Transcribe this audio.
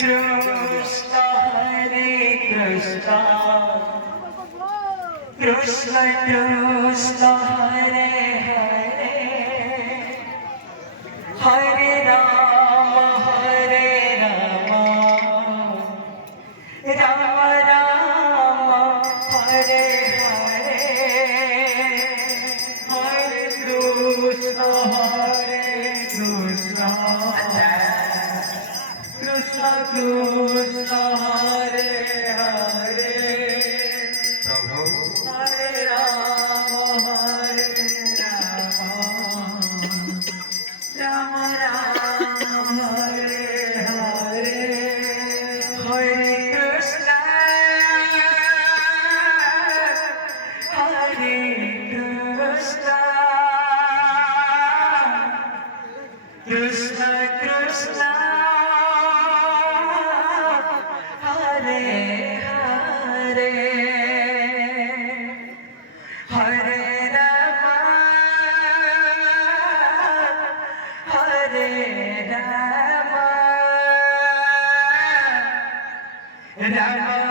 Krishna Hare Krishna Krishna Krishna Hare Hare Hare Rama Rama Rama Hare Hare Hare Krishna Krishna Krishna Hare Hare Prabhu Hare Rama Rama Rama Hare Hare Hare Krishna Hare Krishna Krishna Krishna Hare Hare Hare Rama Hare Rama Rama